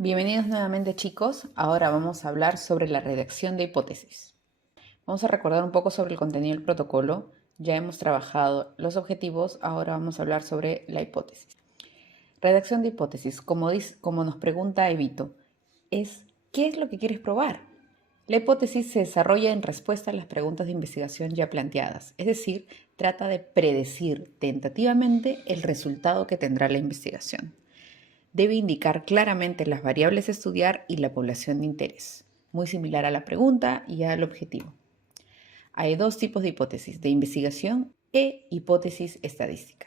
Bienvenidos nuevamente, chicos. Ahora vamos a hablar sobre la redacción de hipótesis. Vamos a recordar un poco sobre el contenido del protocolo. Ya hemos trabajado los objetivos, ahora vamos a hablar sobre la hipótesis. Redacción de hipótesis, como nos pregunta Evito, es ¿qué es lo que quieres probar? La hipótesis se desarrolla en respuesta a las preguntas de investigación ya planteadas, es decir, trata de predecir tentativamente el resultado que tendrá la investigación. Debe indicar claramente las variables a estudiar y la población de interés, muy similar a la pregunta y al objetivo. Hay dos tipos de hipótesis, de investigación e hipótesis estadística.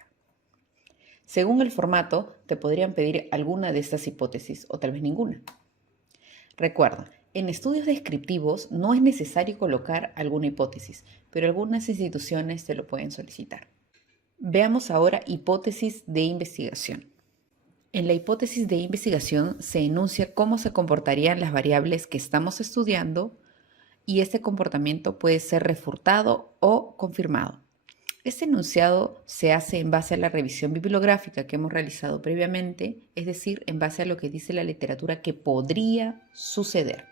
Según el formato, te podrían pedir alguna de estas hipótesis o tal vez ninguna. Recuerda, en estudios descriptivos no es necesario colocar alguna hipótesis, pero algunas instituciones te lo pueden solicitar. Veamos ahora hipótesis de investigación. En la hipótesis de investigación se enuncia cómo se comportarían las variables que estamos estudiando y este comportamiento puede ser refutado o confirmado. Este enunciado se hace en base a la revisión bibliográfica que hemos realizado previamente, es decir, en base a lo que dice la literatura que podría suceder.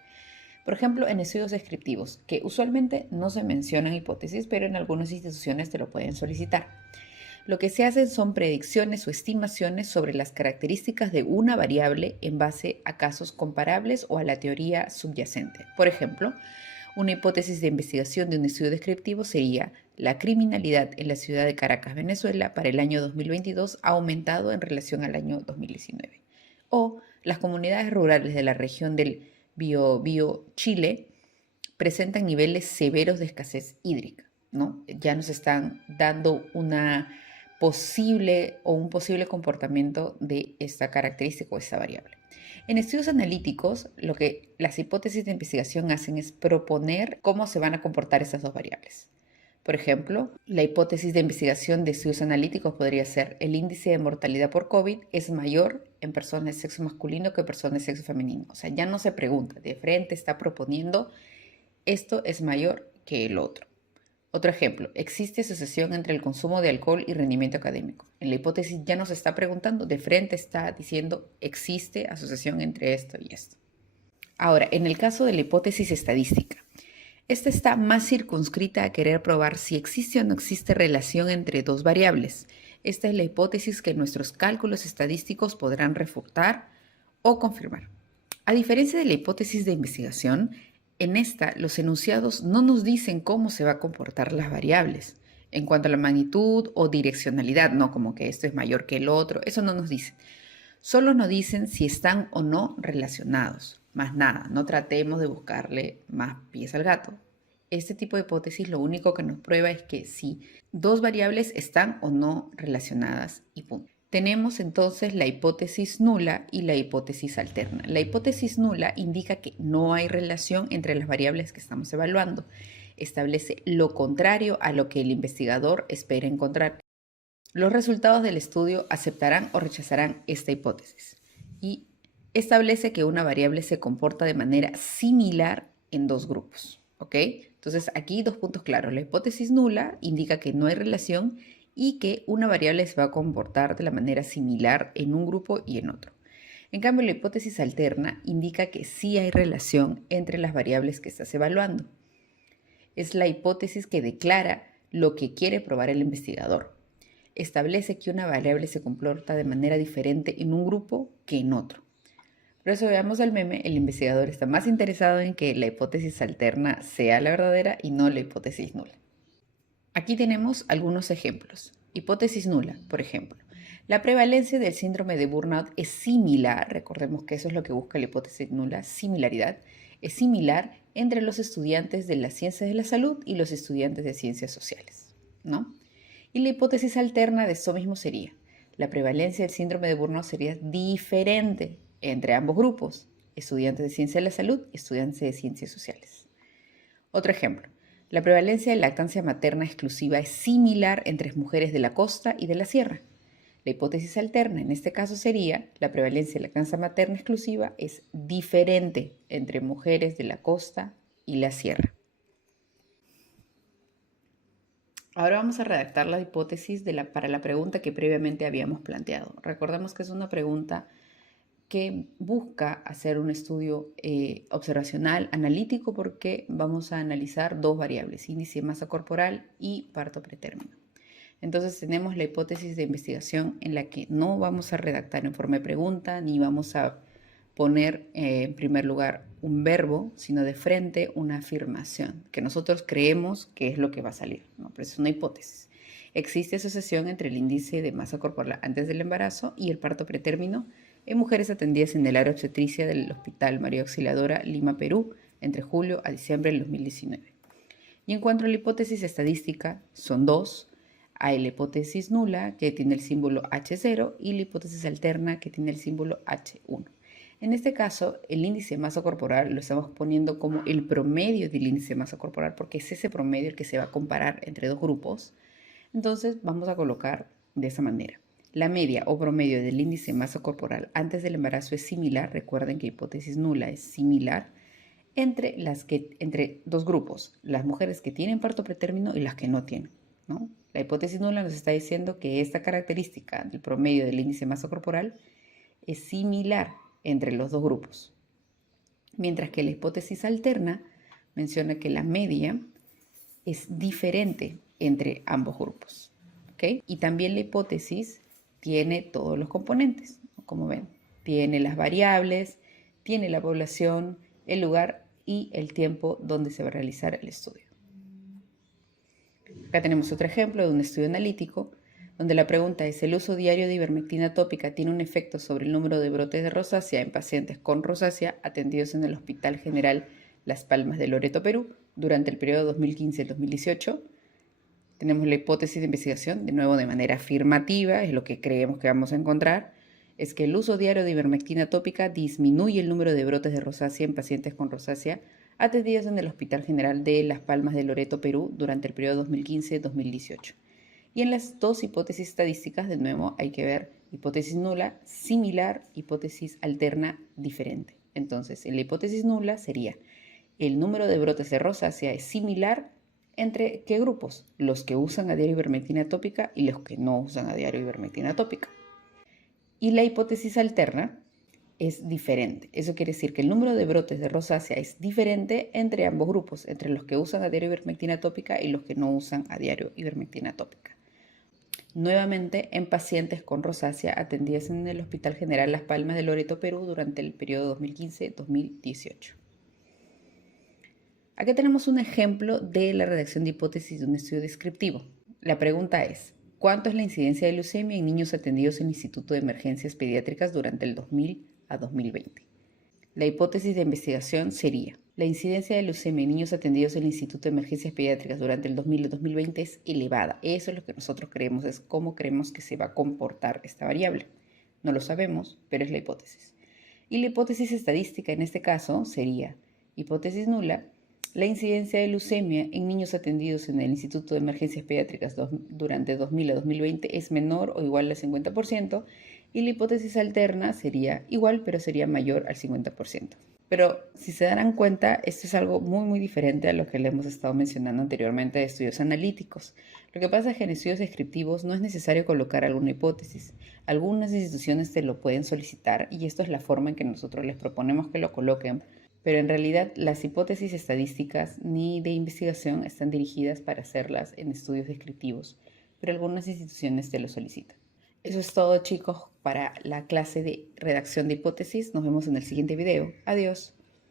Por ejemplo, en estudios descriptivos, que usualmente no se mencionan hipótesis, pero en algunas instituciones te lo pueden solicitar. Lo que se hacen son predicciones o estimaciones sobre las características de una variable en base a casos comparables o a la teoría subyacente. Por ejemplo, una hipótesis de investigación de un estudio descriptivo sería: la criminalidad en la ciudad de Caracas, Venezuela, para el año 2022 ha aumentado en relación al año 2019. O las comunidades rurales de la región del Biobío, Chile, presentan niveles severos de escasez hídrica, ¿no? Ya nos están dando un posible comportamiento de esta característica o esta variable. En estudios analíticos, lo que las hipótesis de investigación hacen es proponer cómo se van a comportar estas dos variables. Por ejemplo, la hipótesis de investigación de estudios analíticos podría ser: el índice de mortalidad por COVID es mayor en personas de sexo masculino que personas de sexo femenino. O sea, ya no se pregunta, de frente está proponiendo: esto es mayor que el otro. Otro ejemplo, existe asociación entre el consumo de alcohol y rendimiento académico. En la hipótesis ya no se está preguntando, de frente está diciendo: existe asociación entre esto y esto. Ahora, en el caso de la hipótesis estadística, esta está más circunscrita a querer probar si existe o no existe relación entre dos variables. Esta es la hipótesis que nuestros cálculos estadísticos podrán refutar o confirmar. A diferencia de la hipótesis de investigación, en esta los enunciados no nos dicen cómo se va a comportar las variables. En cuanto a la magnitud o direccionalidad, no como que esto es mayor que el otro, eso no nos dicen. Solo nos dicen si están o no relacionados. Más nada, no tratemos de buscarle más pies al gato. Este tipo de hipótesis lo único que nos prueba es que si dos variables están o no relacionadas y punto. Tenemos entonces la hipótesis nula y la hipótesis alterna. La hipótesis nula indica que no hay relación entre las variables que estamos evaluando. Establece lo contrario a lo que el investigador espera encontrar. Los resultados del estudio aceptarán o rechazarán esta hipótesis y establece que una variable se comporta de manera similar en dos grupos. ¿Ok? Entonces aquí dos puntos claros. La hipótesis nula indica que no hay relación y que una variable se va a comportar de la manera similar en un grupo y en otro. En cambio, la hipótesis alterna indica que sí hay relación entre las variables que estás evaluando. Es la hipótesis que declara lo que quiere probar el investigador. Establece que una variable se comporta de manera diferente en un grupo que en otro. Por eso veamos el meme: el investigador está más interesado en que la hipótesis alterna sea la verdadera y no la hipótesis nula. Aquí tenemos algunos ejemplos. Hipótesis nula, por ejemplo. La prevalencia del síndrome de burnout es similar, recordemos que eso es lo que busca la hipótesis nula, similaridad, es similar entre los estudiantes de las ciencias de la salud y los estudiantes de ciencias sociales, ¿no? Y la hipótesis alterna de eso mismo sería: la prevalencia del síndrome de burnout sería diferente entre ambos grupos, estudiantes de ciencias de la salud y estudiantes de ciencias sociales. Otro ejemplo: la prevalencia de lactancia materna exclusiva es similar entre mujeres de la costa y de la sierra. La hipótesis alterna en este caso sería: la prevalencia de lactancia materna exclusiva es diferente entre mujeres de la costa y la sierra. Ahora vamos a redactar la hipótesis para la pregunta que previamente habíamos planteado. Recordemos que es una pregunta que busca hacer un estudio observacional analítico porque vamos a analizar dos variables, índice de masa corporal y parto pretérmino. Entonces tenemos la hipótesis de investigación en la que no vamos a redactar en forma de pregunta ni vamos a poner en primer lugar un verbo, sino de frente una afirmación, que nosotros creemos que es lo que va a salir, ¿no? Pero es una hipótesis. Existe asociación entre el índice de masa corporal antes del embarazo y el parto pretérmino en mujeres atendidas en el área obstetricia del Hospital María Auxiliadora, Lima, Perú, entre julio a diciembre del 2019. Y en cuanto a la hipótesis estadística, son dos. Hay la hipótesis nula, que tiene el símbolo H0, y la hipótesis alterna, que tiene el símbolo H1. En este caso, el índice de masa corporal lo estamos poniendo como el promedio del índice de masa corporal, porque es ese promedio el que se va a comparar entre dos grupos. Entonces, vamos a colocar de esa manera. La media o promedio del índice de masa corporal antes del embarazo es similar, recuerden que hipótesis nula es similar, entre dos grupos, las mujeres que tienen parto pretérmino y las que no tienen, ¿no? La hipótesis nula nos está diciendo que esta característica del promedio del índice de masa corporal es similar entre los dos grupos, mientras que la hipótesis alterna menciona que la media es diferente entre ambos grupos, ¿ok? Y también la hipótesis tiene todos los componentes, ¿no? Como ven, tiene las variables, tiene la población, el lugar y el tiempo donde se va a realizar el estudio. Acá tenemos otro ejemplo de un estudio analítico donde la pregunta es: ¿el uso diario de ivermectina tópica tiene un efecto sobre el número de brotes de rosácea en pacientes con rosácea atendidos en el Hospital General Las Palmas de Loreto, Perú, durante el periodo 2015-2018? Tenemos la hipótesis de investigación, de nuevo de manera afirmativa, es lo que creemos que vamos a encontrar, es que el uso diario de ivermectina tópica disminuye el número de brotes de rosácea en pacientes con rosácea atendidos en el Hospital General de Las Palmas de Loreto, Perú, durante el periodo 2015-2018. Y en las dos hipótesis estadísticas, de nuevo, hay que ver hipótesis nula, similar, hipótesis alterna, diferente. Entonces, en la hipótesis nula sería: el número de brotes de rosácea es similar entre ¿qué grupos? Los que usan a diario ivermectina tópica y los que no usan a diario ivermectina tópica. Y la hipótesis alterna es diferente. Eso quiere decir que el número de brotes de rosácea es diferente entre ambos grupos, entre los que usan a diario ivermectina tópica y los que no usan a diario ivermectina tópica. Nuevamente en pacientes con rosácea atendidas en el Hospital General Las Palmas de Loreto, Perú, durante el periodo 2015-2018. Aquí tenemos un ejemplo de la redacción de hipótesis de un estudio descriptivo. La pregunta es: ¿cuánto es la incidencia de leucemia en niños atendidos en el Instituto de Emergencias Pediátricas durante el 2000 a 2020? La hipótesis de investigación sería: la incidencia de leucemia en niños atendidos en el Instituto de Emergencias Pediátricas durante el 2000 a 2020 es elevada. Eso es lo que nosotros creemos, es cómo creemos que se va a comportar esta variable. No lo sabemos, pero es la hipótesis. Y la hipótesis estadística en este caso sería: hipótesis nula, la incidencia de leucemia en niños atendidos en el Instituto de Emergencias Pediátricas durante 2000 a 2020 es menor o igual al 50%, y la hipótesis alterna sería igual, pero sería mayor al 50%. Pero si se darán cuenta, esto es algo muy diferente a lo que le hemos estado mencionando anteriormente de estudios analíticos. Lo que pasa es que en estudios descriptivos no es necesario colocar alguna hipótesis. Algunas instituciones te lo pueden solicitar y esto es la forma en que nosotros les proponemos que lo coloquen, pero en realidad las hipótesis estadísticas ni de investigación están dirigidas para hacerlas en estudios descriptivos, pero algunas instituciones te lo solicitan. Eso es todo, chicos, para la clase de redacción de hipótesis. Nos vemos en el siguiente video. Adiós.